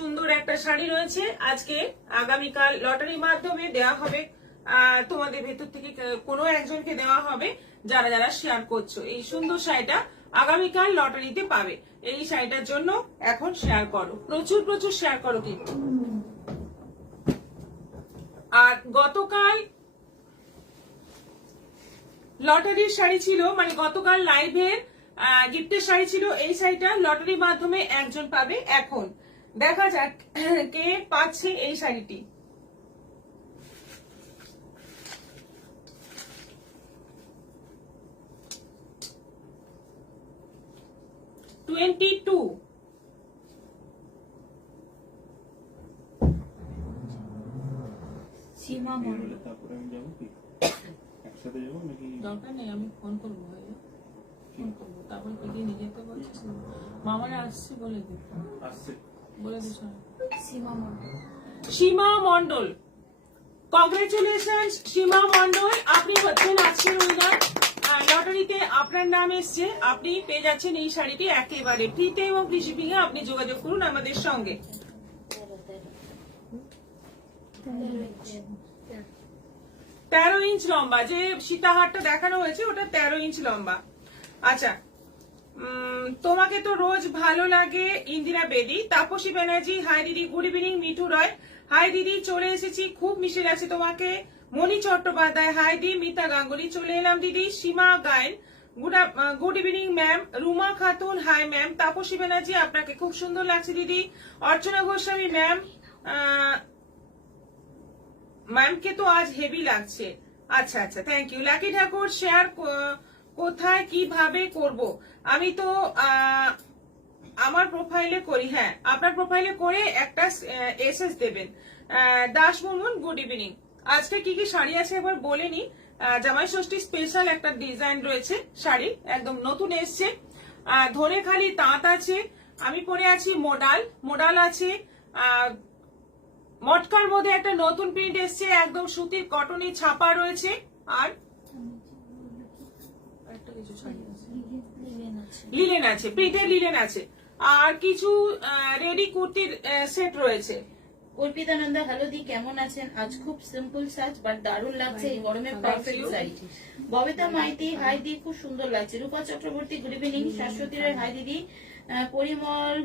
সুন্দর একটা শাড়ি রয়েছে। আজকে আগামীকাল লটারির মাধ্যমে দেওয়া হবে, তোমাদের ভেতর থেকে কোনো একজনকে দেওয়া হবে যারা যারা শেয়ার করছো। এই সুন্দর শাড়িটা আগামীকাল লটারিতে পাবে। এই শাড়িটার জন্য এখন শেয়ার করো, প্রচুর প্রচুর শেয়ার করো কিন্তু। আর গতকাল লটারির শাড়ি ছিল, মানে গতকাল লাইভের গিফটের শাড়ি ছিল। এই শাড়িটা লটারির মাধ্যমে একজন পাবে। এখন দেখা যাক কে পাচ্ছে এই শাড়িটি। সীমা মণ্ডল। দরকার নেই, আমি ফোন করবো, ফোন করবো, তারপর কি নিজে তো বলছিস মামারা আসছে বলে দিই, বলে দিস। সীমা মণ্ডল, কংগ্রেচুলেশন সীমা মণ্ডল, আপনি হচ্ছেন আজকের উইনার। লটারিতে আপনার নাম এসছে, আপনি পেয়ে যাচ্ছেন এই শাড়িটি একেবারে ফ্রিতে এবং ফ্রি শিপিং এ। আপনি যোগাযোগ করুন আমাদের সঙ্গে। 13 ইঞ্চ লম্বা, যে সীতাহারটা দেখানো হয়েছে ওটা 13 ইঞ্চ লম্বা। আচ্ছা, তোমাকে তো রোজ ভালো লাগে ইন্দিরা বেদি। তাপসী ব্যানার্জি, হাই দিদি, good evening. Mithu Roy, hi দিদি, চলে এসেছি, খুব মিশে লাগছে তোমাকে। মণি চট্টোপাধ্যায়, হাই দি। মিতা গাঙ্গুলি, চলে এলাম দিদি। Seema Gayen, good evening ma'am. Ruma Khatun, hi ma'am. Tapasi Banerjee, আপনাকে খুব সুন্দর লাগছে দিদি। অর্চনা গোস্বামী ম্যাম, ম্যামকে তো আজ হেভি লাগছে। আচ্ছা আচ্ছা, thank you. Lucky Thakur, share কোথায় কিভাবে করব? আমি তো আমার প্রোফাইলে করি। হ্যাঁ, আপনার প্রোফাইলে করে একটা এসএস দেবেন। Das Munmun, good evening. আজকে কি কি শাড়ি আছে একবার বলে নি। জামাই ষষ্ঠী স্পেশাল একটা ডিজাইন রয়েছে, শাড়ি একদম নতুন এসছে। ধনেখালি তাঁত আছে, আমি পরে আছি মোডাল আছে। মটকার মধ্যে একটা নতুন প্রিন্ট এসছে, একদম সুতির কটনি ছাপা রয়েছে। আর লিলেন আছে, প্রিন্টের লিলেন আছে। আর কিছু রেডি কুর্তির সেট রয়েছে। অর্পিতা নন্দা, হ্যালো দি, কেমন আছেন? আজ খুব সিম্পল সাজ বাট দারুণ লাগছে এই গরমে, পারফেক্ট শাড়ি। ববিতা মাইতি, হাই দি, খুব সুন্দর লাগছে। রূপা চক্রবর্তী, গুড ইভিনিং। শাশ্বতী রায়, হাই দিদি। পরিমল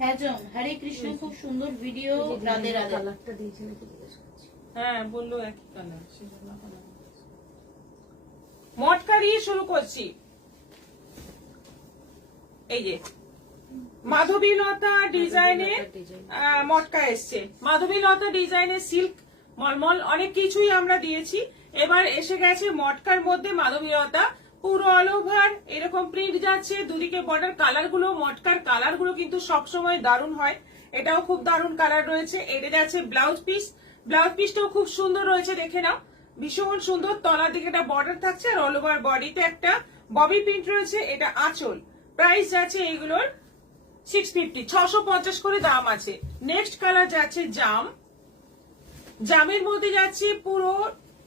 হ্যাজম, হরে কৃষ্ণ, খুব সুন্দর ভিডিও, রাধে রাধে। হ্যাঁ বললো একই কালার। মটকা দিয়ে শুরু করছি। এই যে মাধবীলতা ডিজাইনের মটকা এসছে। মাধবীলতা ডিজাইনের সিল্ক মলমল অনেক কিছুই আমরা দিয়েছি। এবার এসে গেছে মটকার মধ্যে মাধবীলতা, পুরো অল ওভার এরকম প্রিন্ট যাচ্ছে। দুদিকে বর্ডার কালার গুলো, মটকার কালার গুলো কিন্তু সবসময় দারুণ হয়। এটাও খুব দারুণ কালার রয়েছে। এটা যাচ্ছে ব্লাউজ পিস, ব্লাউজ পিসটাও খুব সুন্দর রয়েছে, দেখে নাও, ভীষণ সুন্দর। তলার দিকে একটা বর্ডার থাকছে আর অল ওভার বডিতে একটা ববি প্রিন্ট রয়েছে। এটা আঁচল। প্রাইস যাচ্ছে এইগুলোর 650, 650 করে দাম আছে। নেক্সট কালার যাচ্ছে জামের মধ্যে যাচ্ছে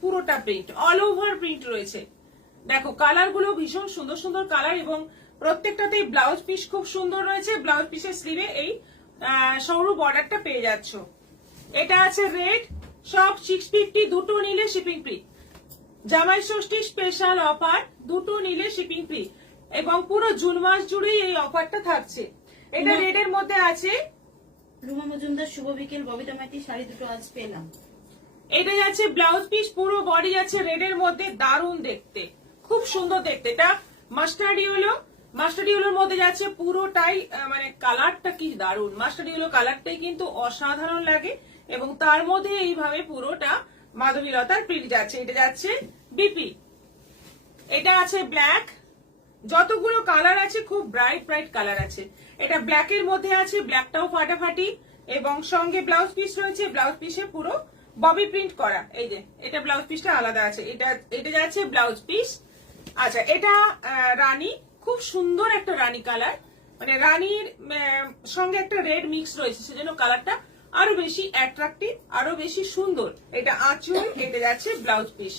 পুরোটা প্রিন্ট, অল ওভার প্রিন্ট রয়েছে। দেখো কালার গুলো ভীষণ সুন্দর সুন্দর কালার, এবং প্রত্যেকটাতেই ব্লাউজ পিস খুব সুন্দর রয়েছে। ব্লাউজ পিসের স্লিভে এই সরু বর্ডারটা পেয়ে যাচ্ছ। এটা আছে রেড, সব 650, দুটো নিলে শিপিং ফ্রি। জামাই ষষ্ঠী স্পেশাল অফার, দুটো নিলে শিপিং ফ্রি, এবং পুরো জুন মাস জুড়েই এই অফারটা থাকছে। এটা রেডের মধ্যে আছে। রুমা মজুমদার, শুভ বিকেল। ববিতা মাইতি, শাড়ি দুটো আজ পেলাম। এটা যাচ্ছে ব্লাউজ পিস, পুরো বডি যাচ্ছে রেডের মধ্যে, দারুণ দেখতে, খুব সুন্দর দেখতে। এটা মাস্টার্ড ইয়েলোর মধ্যে যাচ্ছে পুরোটাই, মানে কালারটা কি দারুণ। মাস্টার্ড ইয়েলো কালারটাই কিন্তু অসাধারণ লাগে, এবং তার মধ্যে এইভাবে পুরোটা মাধবীলতার প্রিন্ট যাচ্ছে। এটা যাচ্ছে বিপি। এটা আছে ব্ল্যাক, যতগুলো কালার আছে খুব ব্রাইট ব্রাইট কালার আছে। এটা ব্ল্যাকের মধ্যে আছে, ব্ল্যাকটাও ফাটাফাটি, এবং সঙ্গে ব্লাউজ পিস রয়েছে। ব্লাউজ পিসে পুরো ববি প্রিন্ট করা। এই যে এটা ব্লাউজ পিসটা আলাদা আছে। এটা যাচ্ছে ব্লাউজ পিস। আচ্ছা, এটা রানী, খুব সুন্দর একটা রানী কালার, মানে রানীর সঙ্গে একটা রেড মিক্স রয়েছে, সেজন্য কালারটা আরো বেশি অ্যাট্রাকটিভ, আরো বেশি সুন্দর। এটা আঁচল, এটা যাচ্ছে ব্লাউজ পিস।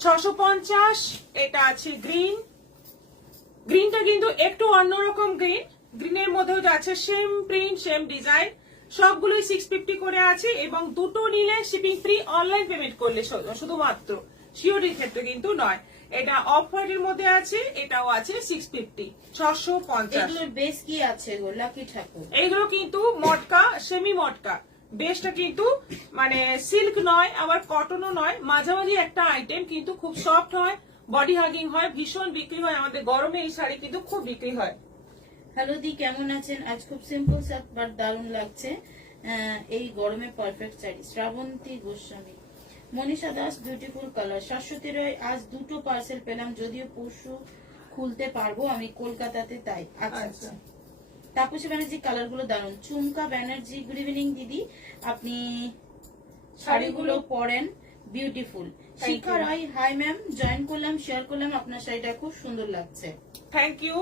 650। এটা আছে গ্রিনটা কিন্তু একটু অন্যরকম গ্রিন, গ্রিনের মধ্যেও যাচ্ছে সেম প্রিন্ট সেম ডিজাইন, সবগুলোই 650 করে আছে এবং দুটো নিলে শিপিং ফ্রি, অনলাইন পেমেন্ট করলে শুধুমাত্র, শিওরির ক্ষেত্রে কিন্তু নয়। এটা অফ হোয়াইটের মধ্যে আছে, এটাও আছে 650, 650। এগুলোর বেস কি আছে গো লাকি ঠাকুর? এইগুলো কিন্তু মটকা, সেমি মটকা, বেসটা কিন্তু মানে সিল্ক নয় আবার কটনও নয়, মাঝামাঝি একটা আইটেম, কিন্তু খুব সফট হয়, বডি হাগিং হয়, ভীষণ বিক্রি হয়, আমাদের গরমে এই শাড়ি কিন্তু খুব বিক্রি হয়। হ্যালো দি, কেমন আছেন? আজ খুব সিম্পল সাথ বাট দারুণ লাগছে এই গরমে perfect sari. Srabanti Goswami, Manisha Das, beautiful colour. 713 Roy আজ দুটো পার্সেল পেলাম, যদিও পরশু খুলতে পারবো, আমি কলকাতাতে তাই। আচ্ছা আচ্ছা। তাপসী ব্যানার্জি, কালার গুলো দারুণ। চুমকা ব্যানার্জি, গুড ইভিনিং দিদি, আপনি শাড়িগুলো পরেন beautiful. Shikha Roy, hi ma'am, join করলাম, শেয়ার করলাম, আপনার শাড়িটা খুব সুন্দর লাগছে। Thank you.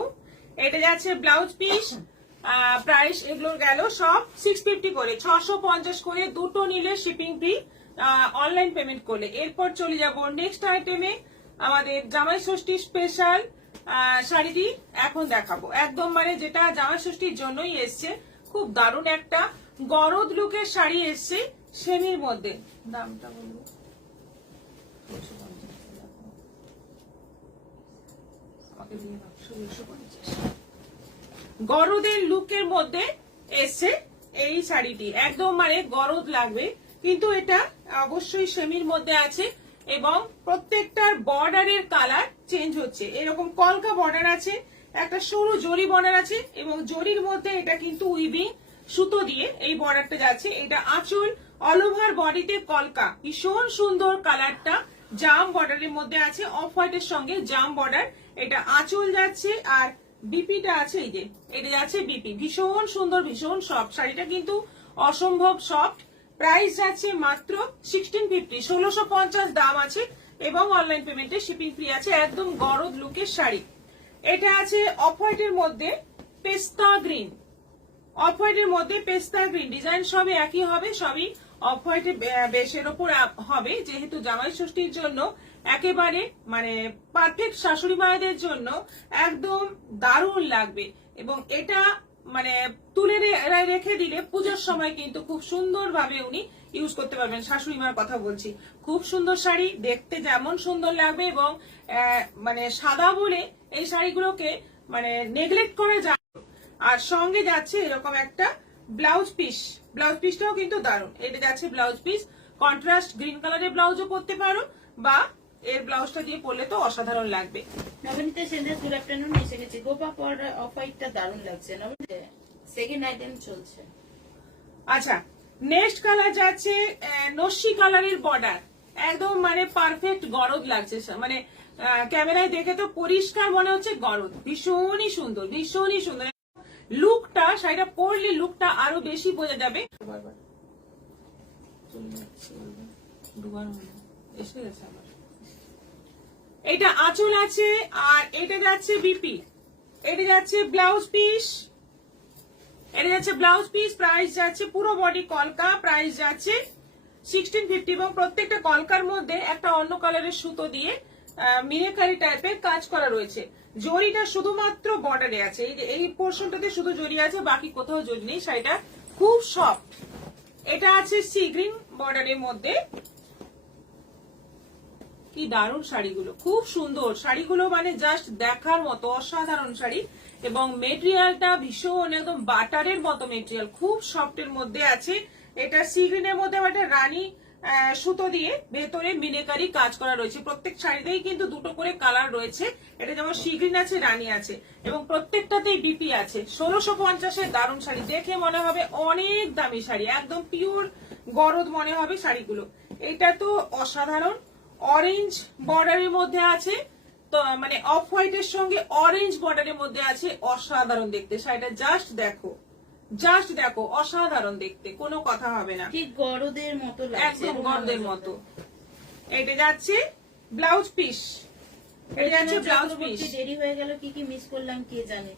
এটা যাচ্ছে ব্লাউজ পিস, প্রাইস এগুলোর গেল সব 650 করে, 650 করে, দুটো নিলে শিপিং ফ্রি, অনলাইন পেমেন্ট করলে। এরপর চলে যাব নেক্সট আইটেমে, আমাদের জামাই ষষ্ঠী স্পেশাল শাড়িটি এখন দেখাবো, একদম মানে যেটা জামাই ষষ্ঠীর জন্যই এসছে, খুব দারুণ একটা গরদ লুকের শাড়ি এসছে সেমির মধ্যে। দামটা বলবো, গরদের লুকের মধ্যে এসছে এই শাড়িটি, একদম মানে গরদ লাগবে, কিন্তু এটা অবশ্যই সেমির মধ্যে আছে এবং প্রত্যেকটার বর্ডারের কালার চেঞ্জ হচ্ছে। এরকম কলকা বর্ডার আছে, একটা সরু জরি বর্ডার আছে এবং জরির মধ্যে এটা কিন্তু উইভিং সুতো দিয়ে এই বর্ডারটা যাচ্ছে। এটা আঁচল, অল ওভার বডিতে কলকা, ভীষণ সুন্দর কালারটা, জাম বর্ডারের মধ্যে আছে, অফ হোয়াইটের সঙ্গে জাম বর্ডার। এটা আঁচল যাচ্ছে আর বিপিটা আছে, এই যে এটা যাচ্ছে বিপি, ভীষণ সুন্দর, ভীষণ সফট। শাড়িটা কিন্তু অসম্ভব সফট। প্রাইস যাচ্ছে মাত্র 1650, 1650 দাম আছে এবং অনলাইন পেমেন্টে শিপিং ফ্রি আছে। একদম গরদ লুকের শাড়ি। এটা আছে অফ হোয়াইটের মধ্যে পেস্তা গ্রিন, অফ হোয়াইটের মধ্যে পেস্তা গ্রিন, ডিজাইন সবই একই হবে, সবই অফ হোয়াইটের বেশের ওপর হবে, যেহেতু জামাই ষষ্ঠীর জন্য একেবারে মানে পারফেক্ট শাশুড়ি মায়েদের জন্য একদম দারুণ লাগবে এবং এটা মানে তুলে রেখে দিলে পুজোর সময় কিন্তু খুব সুন্দর ভাবে উনি ইউজ করতে পারবেন। শাশুড়ি মার কথা বলছি, খুব সুন্দর শাড়ি, দেখতে যেমন সুন্দর লাগবে এবং মানে সাদা বলে এই শাড়িগুলোকে মানে নেগলেক্ট করে যায়। আর সঙ্গে যাচ্ছে এরকম একটা ব্লাউজ পিস, ব্লাউজ পিসটাও কিন্তু দারুণ। এটা যাচ্ছে ব্লাউজ পিস, কন্ট্রাস্ট গ্রিন কালারের ব্লাউজও পরতে পারো বা এর ব্লাউজটা দিয়ে পরলে তো অসাধারণ লাগবে। নবনীতা সেন্দার, গুড আফটারনুন, এসে গেছি। গোপা পর অফ হোয়াইটটা দারুণ লাগছে। নবনীতা সেকেন্ড আইটেম চলছে। আচ্ছা, নেক্সট কালার যাচ্ছে নস্যি কালারের বর্ডার, একদম মানে পারফেক্ট গরদ লাগছে, মানে ক্যামেরায় দেখে তো পরিষ্কার মনে হচ্ছে গরদ, ভীষণই সুন্দর, ভীষণই সুন্দর লুকটা। শাড়িটা পরলে লুকটা আরো বেশি বোঝা যাবে। এটা আঁচল আছে আর এটা যাচ্ছে বিপি, এটা যাচ্ছে ব্লাউজ পিস, এটা যাচ্ছে ব্লাউজ পিস। প্রাইস যাচ্ছে পুরো বডি কলকা, প্রাইস যাচ্ছে 1650 এবং প্রত্যেকটা কলকার মধ্যে একটা অন্য কালারের সুতো দিয়ে মিনাকারি টাইপের কাজ করা রয়েছে। জরিটা শুধুমাত্র বর্ডারে আছে, এই যে এই পোর্শনটাতে শুধু জরি আছে, বাকি কোথাও জরি নেই। শাড়িটা খুব সফট। এটা আছে সি গ্রিন বর্ডারের মধ্যে। কি দারুণ শাড়িগুলো, খুব সুন্দর শাড়িগুলো, মানে জাস্ট দেখার মতো অসাধারণ শাড়ি এবং মেটেরিয়ালটা ভীষণ একদম বাটারের মতো মেটেরিয়াল, খুব সফটের মধ্যে আছে। এটা সি গ্রিনের মধ্যে একটা রানী সুতো দিয়ে ভেতরে মিনেকারি কাজ করা রয়েছে। প্রত্যেক শাড়িতেই কিন্তু দুটো করে কালার রয়েছে, এটা যেমন সি গ্রিন আছে, রানী আছে এবং প্রত্যেকটাতেই বিপি আছে। 1650-এর দারুণ শাড়ি, দেখে মনে হবে অনেক দামি শাড়ি, একদম পিওর গরদ মনে হবে শাড়িগুলো। এটা তো অসাধারণ, অরেঞ্জ বর্ডারের মধ্যে আছে, তো মানে অফ হোয়াইটের সঙ্গে অরেঞ্জ বর্ডারের মধ্যে আছে, অসাধারণ দেখতে শাড়িটা। জাস্ট দেখো, জাস্ট দেখো, অসাধারণ দেখতে, কোনো কথা হবে না, ঠিক গরদের মতো লাগছে, একদম গরদের মতো। এটা যাচ্ছে ব্লাউজ পিস, এটা যাচ্ছে ব্লাউজ পিস। দেরি হয়ে গেল, কি কি মিস করলাম কে জানে।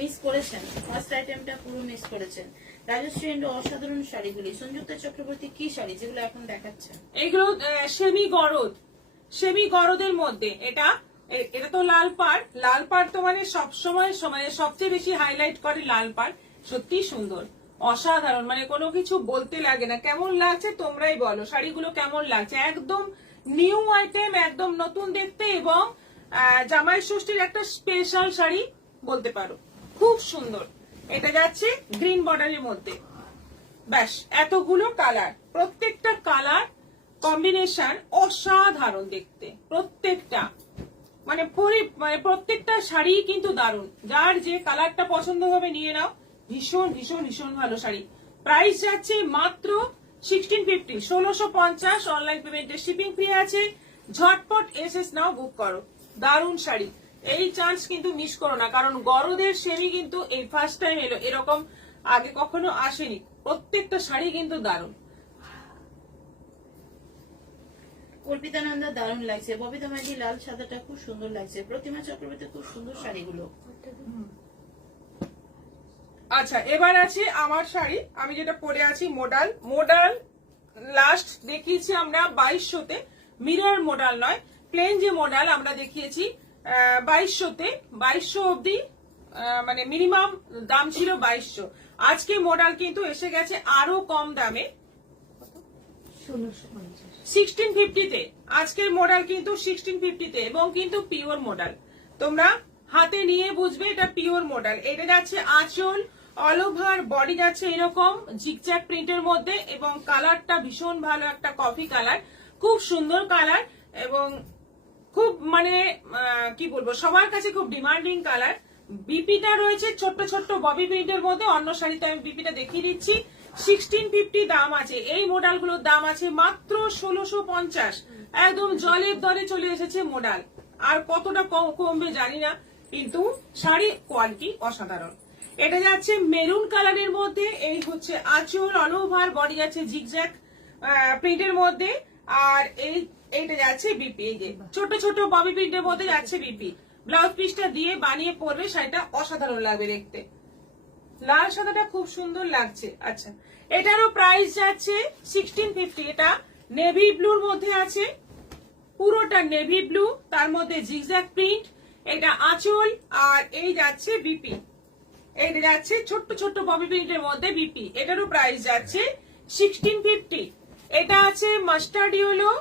মিস করেছেন, ফার্স্ট আইটেমটা পুরো মিস করেছেন। রাজশ্রী এন্ড অসাধারণ শাড়িগুলি। সংযুক্তা চক্রবর্তী, কি শাড়ি যেগুলো এখন দেখাচ্ছেন? এগুলো সেমি গরদ, সেমি গরদের মধ্যে এটা এটা তো লাল পাড়, লাল পাড় তো মানে সবসময় মানে সবচেয়ে বেশি হাইলাইট করে লাল পাড়। সত্যি সুন্দর, অসাধারণ, মানে কোনো কিছু বলতে লাগে না। কেমন লাগছে তোমরাই বলো, শাড়িগুলো কেমন লাগছে? একদম নিউ আইটেম, একদম নতুন দেখতে, এবং জামাই ষষ্ঠীর একটা স্পেশাল শাড়ি বলতে পারো। খুব সুন্দর। এটা যাচ্ছে গ্রিন বর্ডারের মধ্যে। ব্যাস, এতগুলো কালার, প্রত্যেকটা কালার কম্বিনেশন অসাধারণ দেখতে, প্রত্যেকটা মানে প্রত্যেকটা শাড়ি কিন্তু দারুণ। যার যে কালারটা পছন্দ হবে নিয়ে নাও। ভীষণ ভীষণ ভীষণ ভালো শাড়ি। প্রাইস যাচ্ছে মাত্র 1650, 1650। অনলাইন পেমেন্টে শিপিং ফ্রি আছে। ঝটপট এসএস নাও, বুক করো। দারুণ শাড়ি, এই চান্স কিন্তু মিস করো না, কারণ গরদের সেমি কিন্তু এই ফার্স্ট টাইম এলো, এরকম আগে কখনো আসেনি। প্রত্যেকটা শাড়ি কিন্তু দারুণ। অর্পিতা নন্দা দারুণ লাগছে। ববিতা মাইতি লাল সাদাটা খুব সুন্দর লাগছে। প্রতিমা চক্রবর্তী খুব সুন্দর শাড়িগুলো। আচ্ছা, এবার আছে আমার শাড়ি, আমি যেটা পরে আছি মোডাল। মোডাল লাস্ট দেখিয়েছি আমরা 2200-তে, মিরর মোডাল নয়, প্লেন যে মোডাল আমরা দেখিয়েছি 2200-তে, 2200 অব্দি মানে মিনিমাম দাম ছিল 2200। আজকে মোডাল কিন্তু এসে গেছে আরো কম দামে, 1650-তে। আজকের মডেল কিন্তু 1650-তে, এবং কিন্তু পিওর মডেল। তোমরা হাতে নিয়ে বুঝবে এটা পিওর মডেল। এটা যাচ্ছে আঁচল, অল ওভার বডি যাচ্ছে এরকম জিগজ্যাগ প্রিন্টের মধ্যে, এবং কালারটা ভীষণ ভালো, একটা কফি কালার, খুব সুন্দর কালার, এবং খুব মানে কি বলবো, সবার কাছে খুব ডিমান্ডিং কালার। বিপিটা রয়েছে ছোট্ট ছোট্ট ববি প্রিন্টের মধ্যে। অন্য শাড়িতে আমি বিপিটা দেখিয়ে দিচ্ছি। 1650 দাম আছে। এই মডেলগুলোর দাম আছে মাত্র 1650। একদম জলের দরে চলে এসেছে মডেল। আর কতটা কমবে জানি না, কিন্তু শাড়ি কোয়ালিটি অসাধারণ। এটা যাচ্ছে মেরুন কালারের মধ্যে। এই হচ্ছে আঁচল, অল ওভার বডি যাচ্ছে জিগজ্যাগ প্রিন্টের মধ্যে। আর এইটা যাচ্ছে বিপি, এই যে ছোট ছোট ববি প্রিন্টের মধ্যে যাচ্ছে বিপি। ব্লাউজ পিসটা দিয়ে বানিয়ে পরবে, শাড়িটা অসাধারণ লাগবে দেখতে। লাল সাদাটা খুব সুন্দর লাগছে। আচ্ছা, এটারও প্রাইস যাচ্ছে 1650। এটা নেভি ব্লুর মধ্যে আছে, পুরোটা নেভি ব্লু, তার মধ্যে জিগজ্যাগ প্রিন্ট। এটা আঁচল, আর এই যাচ্ছে বিপি। এইটা যাচ্ছে ছোট্ট ছোট্ট ববি প্রিন্টের মধ্যে বিপি। এটারও প্রাইস যাচ্ছে 1650। এটা আছে মাস্টার্ড ইয়েলো,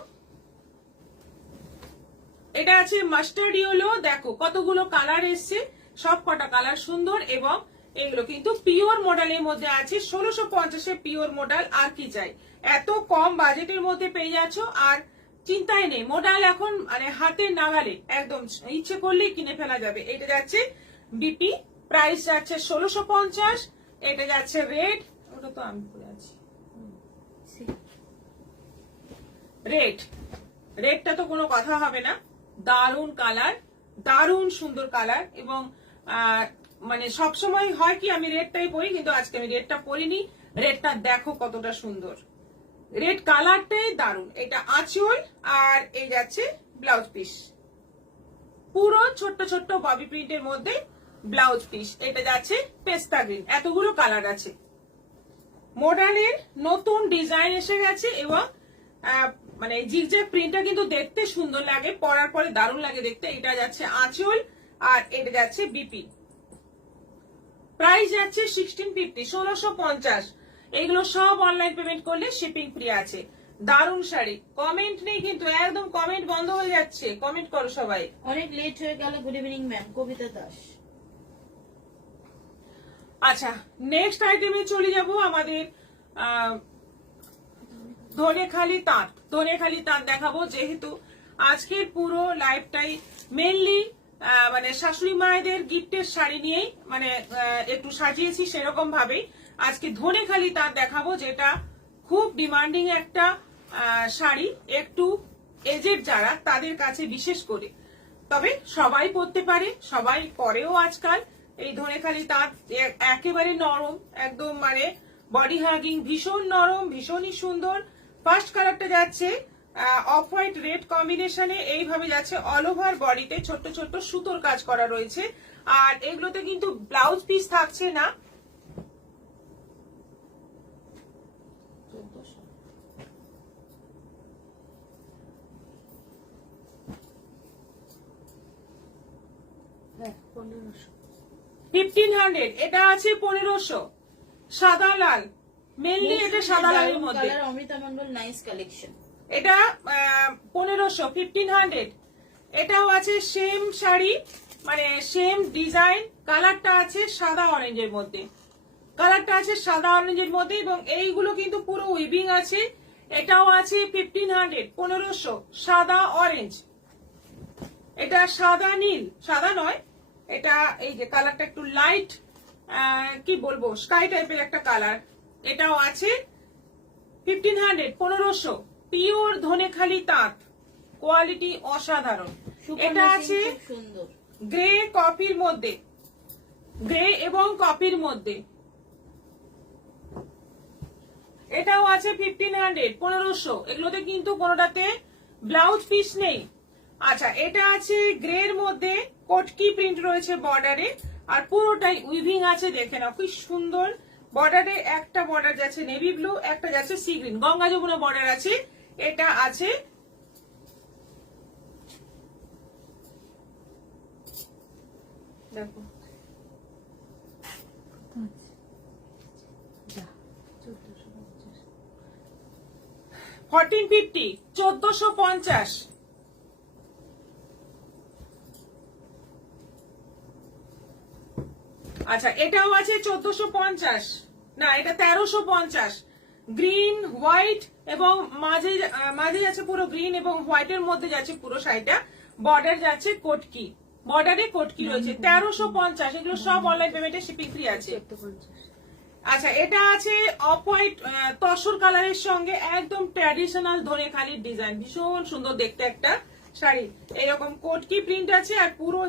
এটা আছে মাস্টার্ড ইয়েলো। দেখো কতগুলো কালার এসছে, সব কটা কালার সুন্দর, এবং এগুলো কিন্তু পিওর মডেলের মধ্যে আছে। 1650-এ পিওর মডেল, আর কি চাই? এত কম বাজেটের মধ্যে পেয়ে যাচ্ছ, আর চিন্তাই নেই, মডেল এখন মানে হাতের নাগালে, একদম ইচ্ছে করলেই কিনে ফেলা যাবে। এটা যাচ্ছে বিপি, প্রাইস যাচ্ছে 1650। এটা যাচ্ছে রেড, ওটা তো আমি পরে আছি, রেড। রেডটা তো কোনো কথা হবে না, দারুণ কালার, দারুণ সুন্দর কালার। এবং মানে সবসময় হয় কি আমি রেডটাই পরি, কিন্তু আজকে আমি রেডটা পরিনি। রেডটা দেখো কতটা সুন্দর, রেড কালারটাই দারুণ। এটা আঁচল, আর এই যাচ্ছে ব্লাউজ পিস, পুরো ছোট্ট ছোট্ট ববি প্রিন্টের মধ্যে ব্লাউজ পিস। এটা যাচ্ছে পেস্তা গ্রিন। এতগুলো কালার আছে। মডেলের নতুন ডিজাইন এসে গেছে, এবং মানে জিগজ্যাগ প্রিন্টটা কিন্তু দেখতে সুন্দর লাগে, পরার পরে দারুণ লাগে দেখতে। এটা যাচ্ছে আঁচল, আর এটা যাচ্ছে বিপি। প্রাইস যাচ্ছে 1650, 1650। এগুলো সব অনলাইন পেমেন্ট করলে শিপিং ফ্রি আছে। দারুণ শাড়ি। কমেন্ট নেই কিন্তু, একদম কমেন্ট বন্ধ হয়ে যাচ্ছে। কমেন্ট করো সবাই। অনেক লেট হয়ে গেল। গুড ইভিনিং ম্যাম, কবিতা দাস। আচ্ছা, নেক্সট আইটেমে চলে যাব। আমাদের ধনেখালি তাঁত, ধনেখালি তাঁত দেখাবো। যেহেতু আজকের পুরো লাইভটাই মেনলি মানে শাশুড়ি মায়েদের গিফটের শাড়ি নিয়েই মানে একটু সাজিয়েছি, সেরকম ভাবেই আজকে ধনেখালি তাঁত দেখাবো, যেটা খুব ডিমান্ডিং একটা শাড়ি, একটু এজেড যারা তাদের কাছে বিশেষ করে। তবে সবাই পরতে পারে, সবাই পরেও আজকাল। এই ধনেখালি তাঁত একেবারে নরম, একদম মানে বডি হাগিং, ভীষণ নরম, ভীষণই সুন্দর। ফার্স্ট কালারটা যাচ্ছে অফ হোয়াইট রেড কম্বিনেশনে, এইভাবে যাচ্ছে অল ওভার বডিতে ছোট্ট ছোট্ট সুতোর কাজ করা রয়েছে। আর এগুলোতে কিন্তু ব্লাউজ পিস থাকছে না। 1500, এটা আছে 1500, সাদা লাল, মেনলি এটা সাদা লালের মধ্যে। Colour Amrita Mondal nice collection. এটা 1500, 1500। এটাও আছে সেম শাড়ি, মানে সেম ডিজাইন, কালারটা আছে সাদা অরেঞ্জের মধ্যে, কালারটা আছে সাদা অরেঞ্জের মধ্যে, এবং এইগুলো কিন্তু পুরো উইভিং আছে। এটাও আছে 1500, 1500, সাদা অরেঞ্জ। এটা সাদা নীল, সাদা নয়, এটা এই যে কালারটা একটু লাইট, কি বলবো, স্কাই টাইপের একটা কালার। এটাও আছে 1500, 1500, পিওর ধনেখালি তাঁত, কোয়ালিটি অসাধারণ। এটা আছে সুন্দর গ্রে কফির মধ্যে, গ্রে এবং কফির মধ্যে। এটাও আছে 1500, 1500। এগুলোতে কিন্তু কোনোটাতে ব্লাউজ পিস নেই। আচ্ছা, এটা আছে গ্রের মধ্যে, কটকি প্রিন্ট রয়েছে বর্ডারে, আর পুরোটাই উইভিং আছে। দেখে নাও কি সুন্দর বর্ডারে, একটা বর্ডার যাচ্ছে নেভি ব্লু, একটা যাচ্ছে sea green, Ganga Jamuna border আছে। এটা আছে দেখো 1450, 1450। আচ্ছা, এটাও আছে 1450, না এটা 1350। গ্রিন হোয়াইট এবং মাঝে মাঝে যাচ্ছে পুরো গ্রিন এবং হোয়াইটের মধ্যে যাচ্ছে পুরো শাড়িটা, বর্ডার যাচ্ছে কটকি, বর্ডারে কটকি রয়েছে। 1350। এগুলো সব অনলাইন পেমেন্টে শিপিং ফ্রি আছে। আচ্ছা, এটা আছে অফ হোয়াইট তসর কালারের সঙ্গে একদম ট্র্যাডিশনাল ধনেখালির ডিজাইন, ভীষণ সুন্দর দেখতে একটা শাড়ি। এরকম কোটকি প্রিন্ট আছে আর পুরো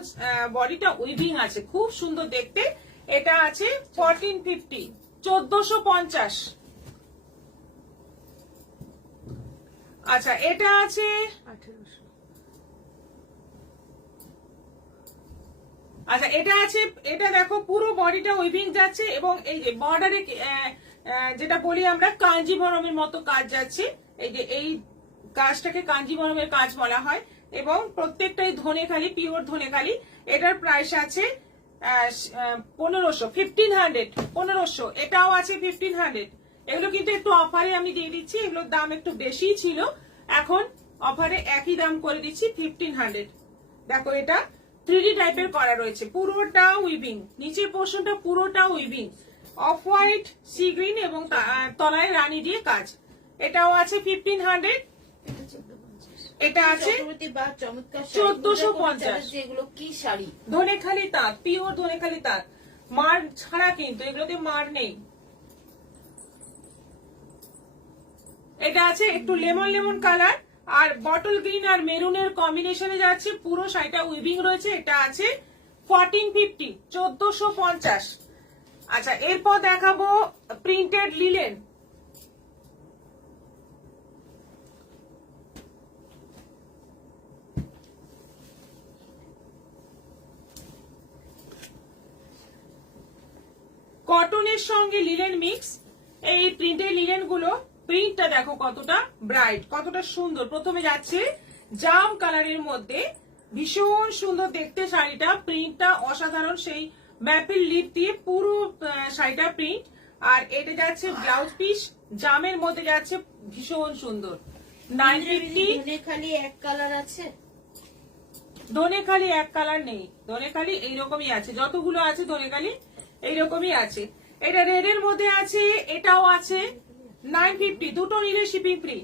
বডিটা উইভিং আছে, খুব সুন্দর দেখতে। এটা আছে 1450, 1450। আচ্ছা, এটা আছে 1800। আচ্ছা, এটা আছে, এটা দেখো পুরো বডিটা উইভিং যাচ্ছে, এবং এই যে বর্ডারে যেটা বলি আমরা কাঞ্জিভরমের মতো কাজ যাচ্ছে। এই যে এই কাজটাকে কাঞ্জিভরমের কাজ বলা হয়, এবং প্রত্যেকটাই ধনেখালি, পিওর ধনেখালি। এটার প্রাইস আছে 1500, 1500, 1500। এটাও আছে 1500। এগুলো কিন্তু একটু অফারে আমি দিয়ে দিচ্ছি, এগুলোর দাম একটু বেশি ছিল, এখন অফারে একই দাম করে দিচ্ছি 1500। দেখো, এটা 3D টাইপের করা রয়েছে, পুরোটা উইভিং, নিচের পোর্শনটা পুরোটা weaving, off white, sea green এবং তলায় রানী দিয়ে কাজ। এটাও আছে 1500। এটা আছে বা চমৎকার 1450। যেগুলো কি শাড়ি, ধনেখালি তাঁত, পিওর ধনেখালি তাঁত, মার ছাড়া কিন্তু, এগুলোতে মার নেই। এটা আছে একটু লেমন লেমন কালার, আর বটল গ্রিন আর মেরুনের কম্বিনেশনে যাচ্ছে, পুরো শাড়িটা উইভিং রয়েছে। এটা আছে 1450, 1450। আচ্ছা, এরপর দেখাবো প্রিন্টেড লিলেন। কটনের সঙ্গে লিলেন মিক্স, এই প্রিন্টেড লিলেন গুলো, প্রিন্টটা দেখো কতটা ব্রাইট, কতটা সুন্দর। প্রথমে যাচ্ছে জাম কালারের মধ্যে, ভীষণ সুন্দর দেখতে শাড়িটা, প্রিন্টটা অসাধারণ, সেই ম্যাপেল লিপ দিয়ে পুরো শাড়িটা প্রিন্ট। আর এটা যাচ্ছে ব্লাউজ পিস, জামের মধ্যে যাচ্ছে, ভীষণ সুন্দর। 950। ধনেখালি এক কালার আছে, ধনেখালি এক কালার নেই, ধনেখালি এইরকমই আছে, যতগুলো আছে ধনেখালি এইরকমই আছে। এটা রেড এর মধ্যে আছে, এটাও আছে 950, দুটো নিলে শিপিং ফ্রি।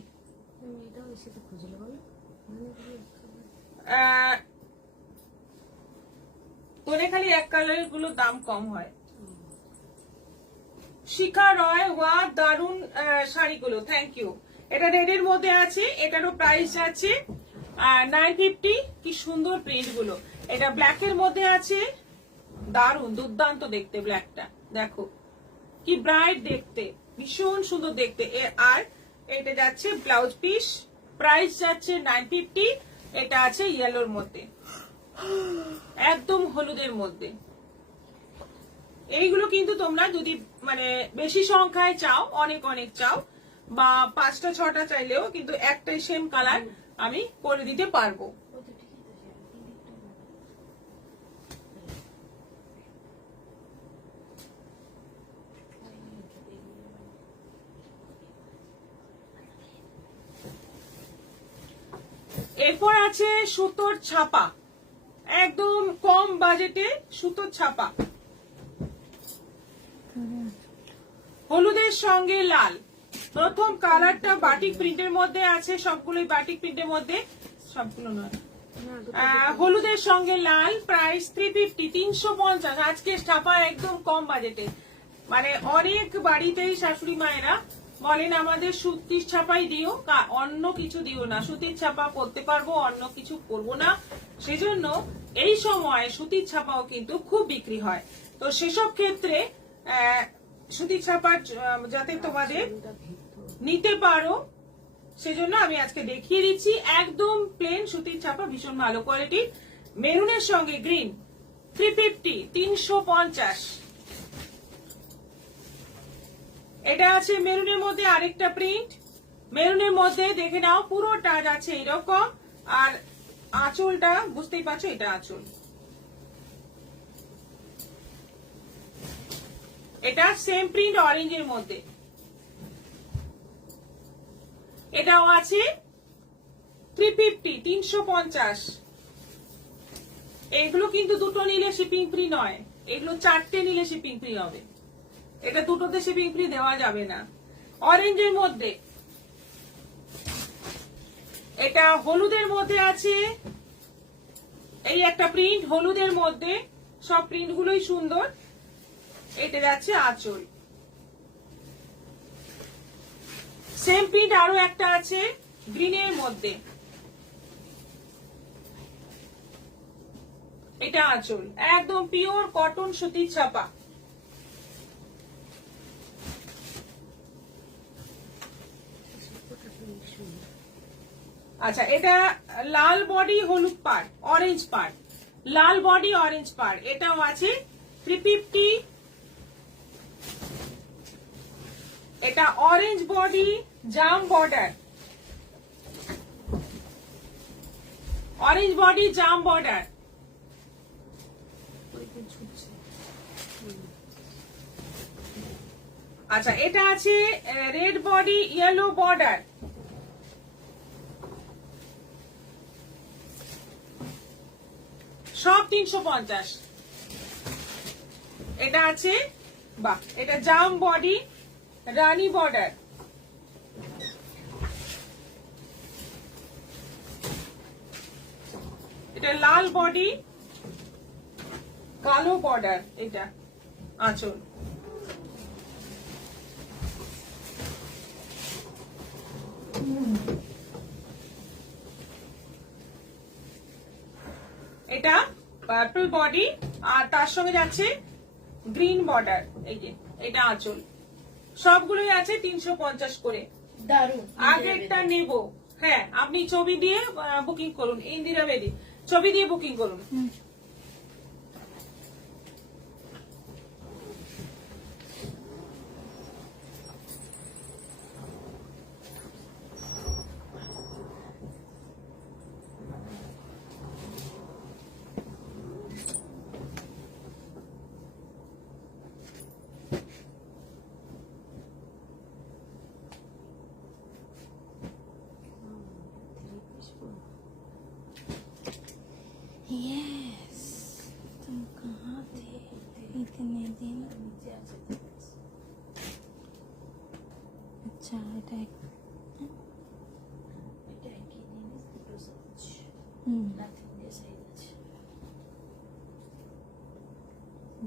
ধনেখালি এক কালারের গুলো দাম কম হয়। শিখা রয়, ওয়া দারুন শাড়িগুলো, থ্যাংক ইউ। এটা রেড এর মধ্যে আছে, এটারও প্রাইস আছে 950। কি সুন্দর প্রিন্ট গুলো। এটা ব্ল্যাক এর মধ্যে আছে, দারুন দুর্দান্ত দেখতে, ব্ল্যাকটা দেখো কি ব্রাইট দেখতে, ভীষণ সুন্দর দেখতে। আর এটা যাচ্ছে ব্লাউজ পিস, প্রাইস যাচ্ছে 950। এটা আছে ইয়েলোর মধ্যে, একদম হলুদের মধ্যে। এইগুলো কিন্তু তোমরা যদি মানে বেশি সংখ্যায় চাও, অনেক অনেক চাও, বা 5টা 6টা চাইলেও কিন্তু একটাই সেম কালার আমি করে দিতে পারবো। এরপর আছে সুতোর ছাপা, একদম কম বাজেটে সুতোর ছাপা, হলুদের সঙ্গে লাল। প্রথম কালারটা বাটিক প্রিন্টের মধ্যে আছে, সবগুলোই বাটিক প্রিন্টের মধ্যে, সবগুলো নয়। হলুদের সঙ্গে লাল, প্রাইস 350, 350। আজকে ছাপা একদম কম বাজেটে, মানে অনেক বাড়িতেই শাশুড়ি মায়েরা বলেন আমাদের সুতির ছাপাই দিও, অন্য কিছু দিও না, সুতির ছাপা পরতে পারবো, অন্য কিছু করবো না। সেজন্য এই সময় সুতির ছাপাও কিন্তু খুব বিক্রি হয়। তো সেসব ক্ষেত্রে সুতির ছাপা যাতে তোমাদের নিতে পারো, সেজন্য আমি আজকে দেখিয়ে দিচ্ছি একদম প্লেন সুতির ছাপা, ভীষণ ভালো কোয়ালিটির। মেরুনের সঙ্গে গ্রিন, 350, 350। এটা আছে মেরুনের মধ্যে আরেকটা প্রিন্ট, মেরুনের মধ্যে দেখে নাও পুরোটা আছে এরকম, আর আঁচলটা বুঝতেই পারছো, এটা আঁচল। এটা সেম প্রিন্ট অরেঞ্জের মধ্যে, এটাও আছে 350, 350। এগুলো কিন্তু দুটো নিলে শিপিং ফ্রি নয়, এগুলো 4টে নিলে শিপিং ফ্রি হবে, এটা দুটোতে শিপিং ফ্রি দেওয়া যাবে না। অরেঞ্জের মধ্যে, এটা হলুদের মধ্যে আছে, এই একটা প্রিন্ট হলুদের মধ্যে, সব প্রিন্ট গুলোই সুন্দর। এটা যাচ্ছে আঁচল। সেম প্রিন্ট আরো একটা আছে গ্রিনের মধ্যে, এটা আঁচল, একদম পিওর কটন সুতির ছাপা। আচ্ছা, এটা লাল বডি হলুদ পাড়, অরেঞ্জ পাড়, লাল বডি অরেঞ্জ পাড়, এটাও আছে 350। এটা অরেঞ্জ বডি জাম বর্ডার, অরেঞ্জ বডি জাম বর্ডার। আচ্ছা, এটা আছে রেড বডি ইয়েলো বর্ডার, সব 350। এটা আছে, বাহ, এটা জাম বডি রানী বর্ডার, এটা লাল বডি কালো বর্ডার, এটা আঁচল। এটা পার্পল বডি, আর তার সঙ্গে যাচ্ছে গ্রিন বর্ডার, এই যে এটা আঁচল। সবগুলোই আছে 350 করে। দারুন। আগেরটা নেব, হ্যাঁ আপনি ছবি দিয়ে বুকিং করুন, ইন্দিরা বেদি ছবি দিয়ে বুকিং করুন। यस, तुम कहाँ थे इतने दिन? अच्छा, এটা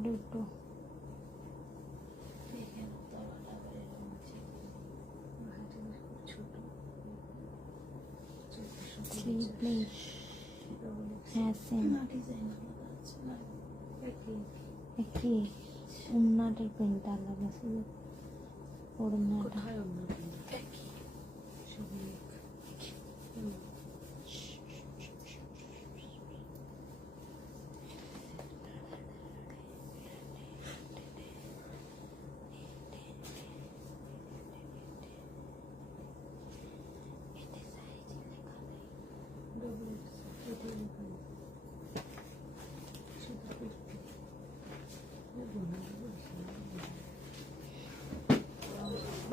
দুটো স্লিভলেস, হ্যাঁ সেম একই, উন্নাটার প্রিন্ট আলাদা ছিল, ওড়নাটা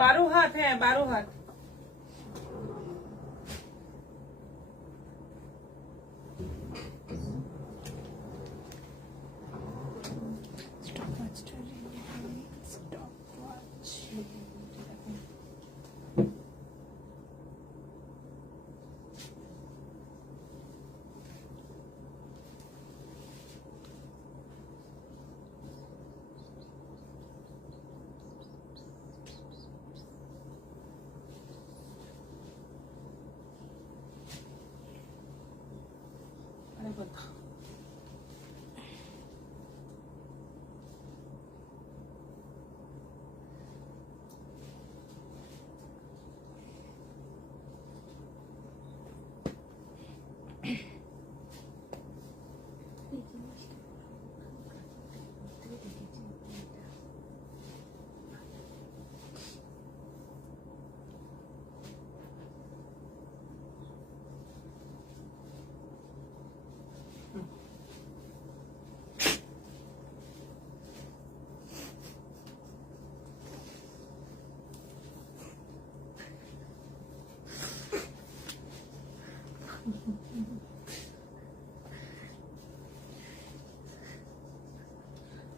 বারো হাত, হ্যাঁ 12 হাত।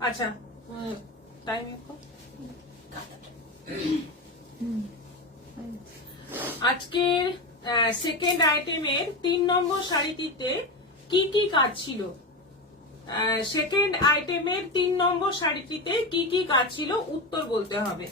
আচ্ছা টাইম আজকের সেকেন্ড আইটেমের 3 নম্বর শাড়িটিতে কি কি কাজ ছিল? সেকেন্ড আইটেমের 3 নম্বর শাড়িটিতে কি কি কাজ ছিল উত্তর বলতে হবে।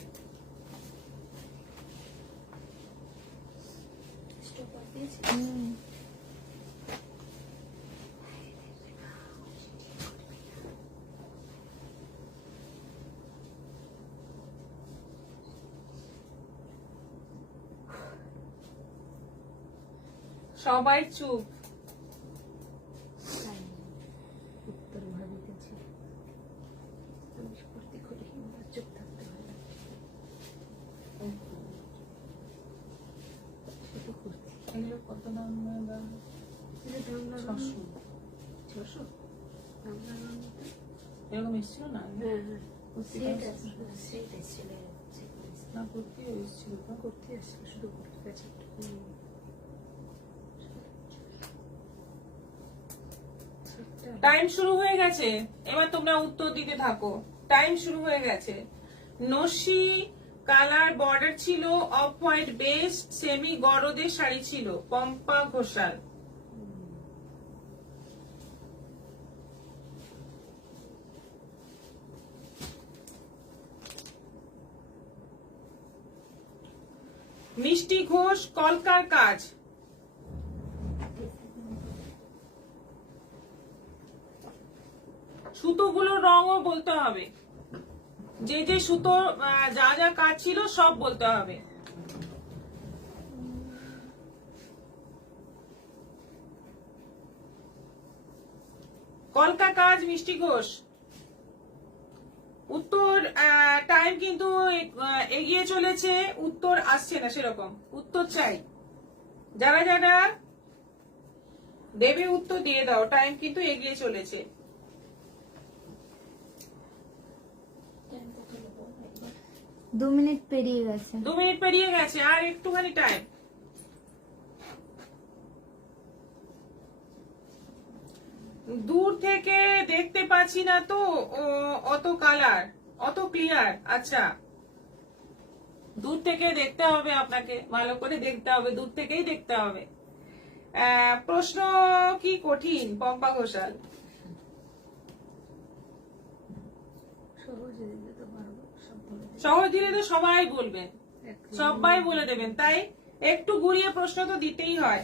সবাই চুপ। উত্তর ভাবিতেছি আমি স্ফূর্তি করি চুপ থাকতে হয় না। ছোট কুর্তি এগুলো কত দাম? দাম লাগানো 600 দাম লাগানো। এরকম এসছিল না? হ্যাঁ হ্যাঁ সেট এসেছিল না কুর্তি এসছিল তো। কুর্তি আসলে শুধু কুর্তি আছে। টাইম শুরু হয়ে গেছে, এবার তোমরা উত্তর দিতে থাকো। টাইম শুরু হয়ে গেছে। নসি কালার বর্ডার ছিল, off white base, semi গরদের sari ছিল, পম্পা ঘোষাল। মিষ্টি ঘোষ কলকার কাজ। সুতোগুলোর রঙও বলতে হবে, যে যে সুতো যা যা কাজ ছিল সব বলতে হবে। কলকা কাজ মিষ্টি ঘোষ। উত্তর টাইম কিন্তু এগিয়ে চলেছে, উত্তর আসছে না সেরকম। উত্তর চাই, যারা যারা দেবে উত্তর দিয়ে দাও, টাইম কিন্তু এগিয়ে চলেছে। 2 মিনিট পেরিয়ে গেছে। 2 মিনিট পেরিয়ে গেছে, আর একটুখানি টাইম। দূর থেকে দেখতে পাচ্ছি না তো অত কালার, অত ক্লিয়ার। আচ্ছা, দূর থেকে দেখতে হবে, আপনাকে ভালো করে দেখতে হবে, দূর থেকেই দেখতে হবে। প্রশ্ন কি কঠিন পম্পা ঘোষাল? সহজে দিলে তো পারবো, সব বলে দেব। সহজ দিলে তো সবাই বলবেন, সবাই বলে দেবেন, তাই একটু ঘুরিয়ে প্রশ্ন তো দিতেই হয়।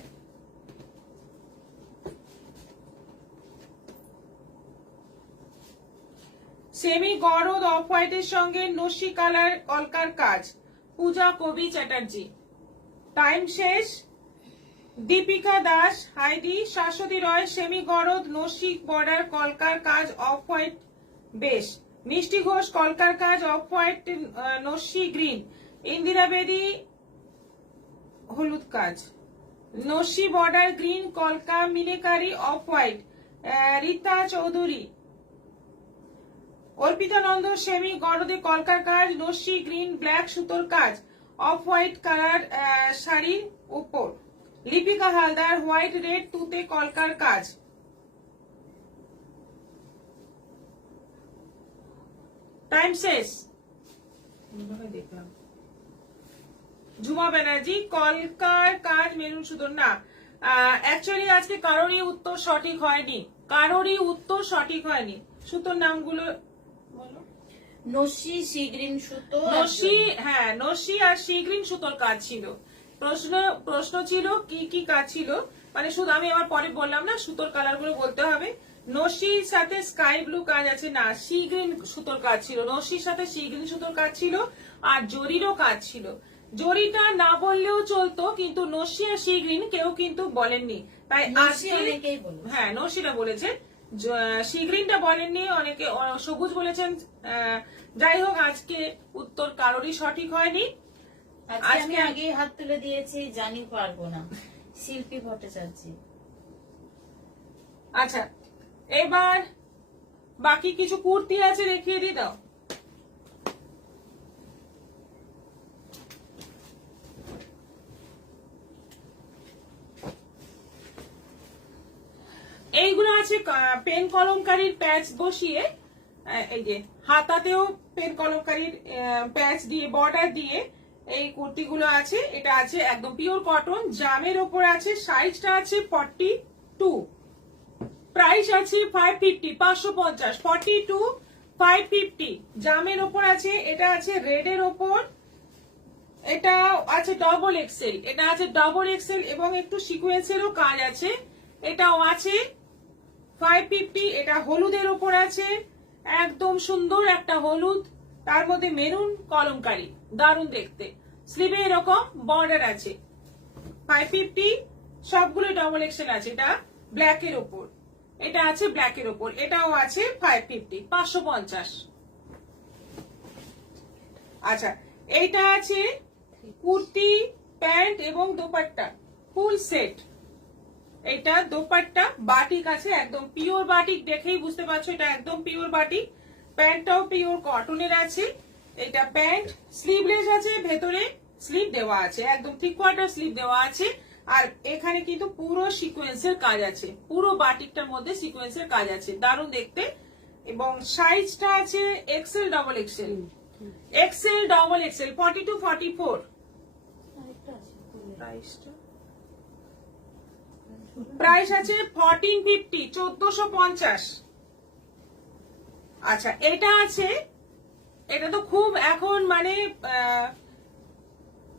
সেমি গরদ অফ হোয়াইটের সঙ্গে নসি কালার কলকার কাজ, পূজা কবি চ্যাটার্জি। টাইম শেষ। দীপিকা দাস, হাইদি, শাশ্বতী রয়, সেমি গরদ নসি বর্ডার কলকার কাজ, off white base. Mishti Ghosh কলকার কাজ, অফ হোয়াইট নসি গ্রিন। ইন্দিরা বেদি হলুদ কাজ, নসি বর্ডার গ্রিন কলকা মিলেকারি, off white. Rita Chowdhury, Arpita Nanda semi গরদে কলকার কাজ, নসি গ্রিন ব্ল্যাক সুতোর কাজ, অফ হোয়াইট কালার শাড়ির উপর। লিপিকা হালদার হোয়াইট রেড তুতে কলকার কাজ। টাইম শেষ। দেখলাম ঝুমা ব্যানার্জি কলকার কাজ মেরুন সুতোর। না, অ্যাকচুয়ালি আজকে কারোরই উত্তর সঠিক হয়নি, কারোরই উত্তর সঠিক হয়নি। সুতোর নামগুলো বলো। নসি সি গ্রিন সুতো, নসি, হ্যাঁ নসি আর সি গ্রিন সুতোর কাজ ছিল। প্রশ্ন ছিল কি কি কাজ ছিল, মানে শুধু আমি আমার পরে বললাম না, সুতোর কালার গুলো বলতে হবে। নসির সাথে স্কাই ব্লু কাজ আছে, না সি গ্রিন সুতোর কাজ ছিল। নসির সাথে সি গ্রিন সুতোর কাজ ছিল, আর জরিরও কাজ ছিল। জরিটা না বললেও চলতো, কিন্তু নসি আর সি গ্রিন কেউ কিন্তু বলেননি, তাই নসি আজকে অনেকেই বলে। হ্যাঁ নসিটা বলেছে, সি গ্রিনটা বলেননি, অনেকে সবুজ বলেছেন। যাই হোক, আজকে উত্তর কারোরই সঠিক হয়নি। আমি আগে হাত তুলে দিয়েছি, জানি পারবো না। শিল্পী ভট্টাচার্য। আচ্ছা, এবার বাকি কিছু কুর্তি আছে, দেখিয়ে দিয়ে দাও। এইগুলো আছে পেন কলমকারীর প্যাচ বসিয়ে এই যে হাতাতেও পেন কলমকারীর প্যাচ দিয়ে বর্ডার দিয়ে এই কুর্তিগুলো আছে। এটা আছে একদম পিওর কটন, জামের ওপর আছে, সাইজটা আছে 42, প্রাইস আছে 550, 550, 42, 550, জামের ওপর আছে। এটা আছে রেডের ওপর, এটা আছে ডবল এক্সেল, এটা আছে ডবল এক্সেল এবং একটু সিকোয়েন্সেরও কাজ আছে, এটাও আছে 550। এটা হলুদের ওপর আছে, একদম সুন্দর একটা হলুদ, তার মধ্যে মেরুন কলমকারি, দারুণ দেখতে। স্লিভে এরকম বর্ডার আছে, 550, সবগুলো ডবল এক্সেল আছে। এটা ব্ল্যাক এর ওপর, এটা আছে ব্ল্যাক এর ওপর, এটাও আছে 550, 550। আচ্ছা, এইটা আছে কুর্তি, প্যান্ট এবং দোপাট্টা ফুল সেট। এটা দোপাট্টা বাটিক আছে, একদম পিওর বাটিক, দেখেই বুঝতে পারছো এটা একদম পিওর বাটিক। প্যান্টটাও পিওর কটনের আছে। এটা প্যান্ট, স্লিভলেস আছে, ভেতরে স্লিভ দেওয়া আছে, একদম 3/4 স্লিভ দেওয়া আছে। আর এখানে কিন্তু পুরো সিকোয়েন্সের কাজ আছে, পুরো বাটিকটার মধ্যে সিকোয়েন্সের কাজ আছে, দারুণ দেখতে। এবং সাইজটা আছে XL, double XL, XL, double XL, 42, 44। Price আছে 1450, 1450। আচ্ছা, এটা আছে, এটা তো খুব এখন মানে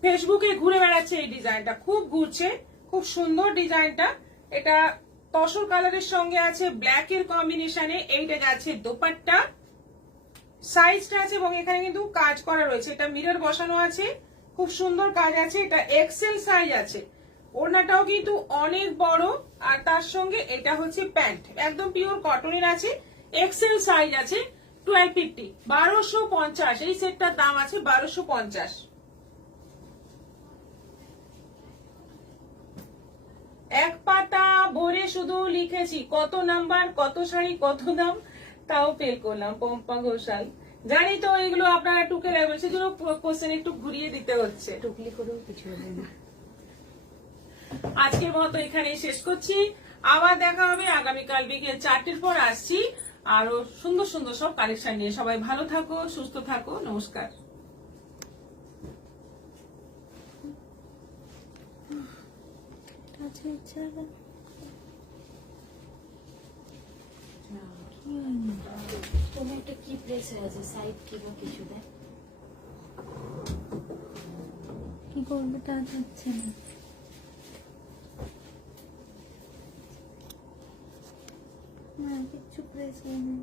ফেসবুকে ঘুরে বেড়াচ্ছে, এই ডিজাইনটা খুব ঘুরছে, খুব সুন্দর ডিজাইনটা। এটা তসর কালারের সঙ্গে আছে ব্ল্যাক এর কম্বিনেশনে। এইটা যাচ্ছে দোপাট্টা, সাইজটা আছে এবং এখানে কিন্তু কাজ করা রয়েছে, এটা মিরর বসানো আছে, খুব সুন্দর কাজ আছে। এটা এক্সেল সাইজ আছে, ওড়নাটাও কিন্তু অনেক বড়। আর তার সঙ্গে এটা হচ্ছে প্যান্ট, একদম পিওর কটনের আছে, এক্সেল সাইজ আছে, 1250, 1250। এই সেটটার দাম আছে 1250। এক পাতা ভরে শুধু লিখেছি কত নাম্বার, কত শাড়ি, কত দাম, তাও ফেল করলাম। পম্পা ঘোষাল, জানি তো এগুলো আপনারা টুকে রাখবেন, সেজন্য কোশ্চেন একটু ঘুরিয়ে দিতে হচ্ছে। টুকলি করেও কিছু হবে না। আজকের মতো এখানেই শেষ করছি, আবার দেখা হবে আগামীকাল বিকেল 4টের পর আসছি আরো সুন্দর সুন্দর সব কালেকশন নিয়ে। সবাই ভালো থাকো, সুস্থ থাকো, নমস্কার। আচ্ছা ইচ্ছা হবে কি হয়নি? তোমার একটা কি প্লেস হয়ে আছে, সাইড কি বা কিছু দেয়? কি করবে তা যাচ্ছে না। না কিচ্ছু প্রেস হয়নি।